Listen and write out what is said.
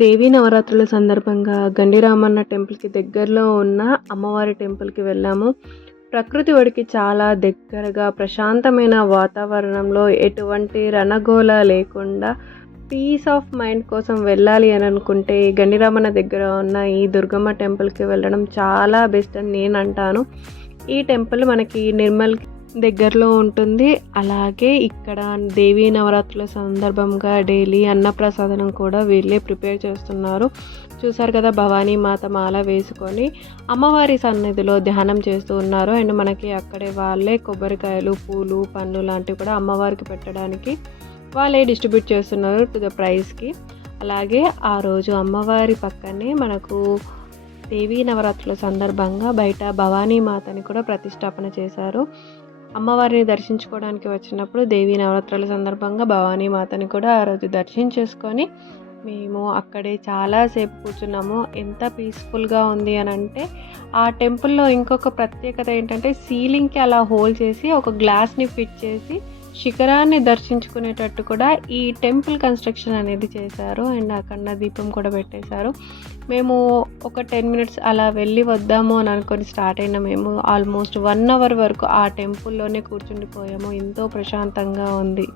దేవీ నవరాత్రుల సందర్భంగా గండిరామన్న టెంపుల్కి దగ్గరలో ఉన్న అమ్మవారి టెంపుల్కి వెళ్ళాము. ప్రకృతి ఒడికి చాలా దగ్గరగా ప్రశాంతమైన వాతావరణంలో ఎటువంటి రణగోళ లేకుండా పీస్ ఆఫ్ మైండ్ కోసం వెళ్ళాలి అని అనుకుంటే గండిరామన్న దగ్గర ఉన్న ఈ దుర్గమ్మ టెంపుల్కి వెళ్ళడం చాలా బెస్ట్ అని నేను అంటాను. ఈ టెంపుల్ మనకి నిర్మల్ దగ్గరలో ఉంటుంది. అలాగే ఇక్కడ దేవీ నవరాత్రుల సందర్భంగా డైలీ అన్నప్రసాదనం కూడా వీళ్ళే ప్రిపేర్ చేస్తున్నారు. చూసారు కదా భవానీ మాత మాల వేసుకొని అమ్మవారి సన్నిధిలో ధ్యానం చేస్తూ ఉన్నారు. అండ్ మనకి అక్కడే వాళ్ళే కొబ్బరికాయలు పూలు పండ్లు లాంటివి కూడా అమ్మవారికి పెట్టడానికి వాళ్ళే డిస్ట్రిబ్యూట్ చేస్తున్నారు టు ద ప్రైస్కి అలాగే ఆ రోజు అమ్మవారి పక్కనే మనకు దేవీ నవరాత్రుల సందర్భంగా బయట భవానీ మాతని కూడా ప్రతిష్టాపన చేశారు. అమ్మవారిని దర్శించుకోవడానికి వచ్చినప్పుడు దేవీ నవరాత్రుల సందర్భంగా భవానీ మాతని కూడా ఆ రోజు దర్శించేసుకొని మేము అక్కడే చాలాసేపు కూర్చున్నాము. ఎంత పీస్ఫుల్గా ఉంది అని అంటే ఆ టెంపుల్లో ఇంకొక ప్రత్యేకత ఏంటంటే సీలింగ్కి అలా హోల్ చేసి ఒక గ్లాస్ని ఫిట్ చేసి శిఖరాన్ని దర్శించుకునేటట్టు కూడా ఈ టెంపుల్ కన్స్ట్రక్షన్ అనేది చేశారు. అండ్ అక్కడ దీపం కూడా పెట్టేశారు. మేము ఒక టెన్ మినిట్స్ అలా వెళ్ళి వద్దాము అని అనుకొని స్టార్ట్ అయిన మేము ఆల్మోస్ట్ వన్ అవర్ వరకు ఆ టెంపుల్లోనే కూర్చుండిపోయాము. ఎంతో ప్రశాంతంగా ఉంది.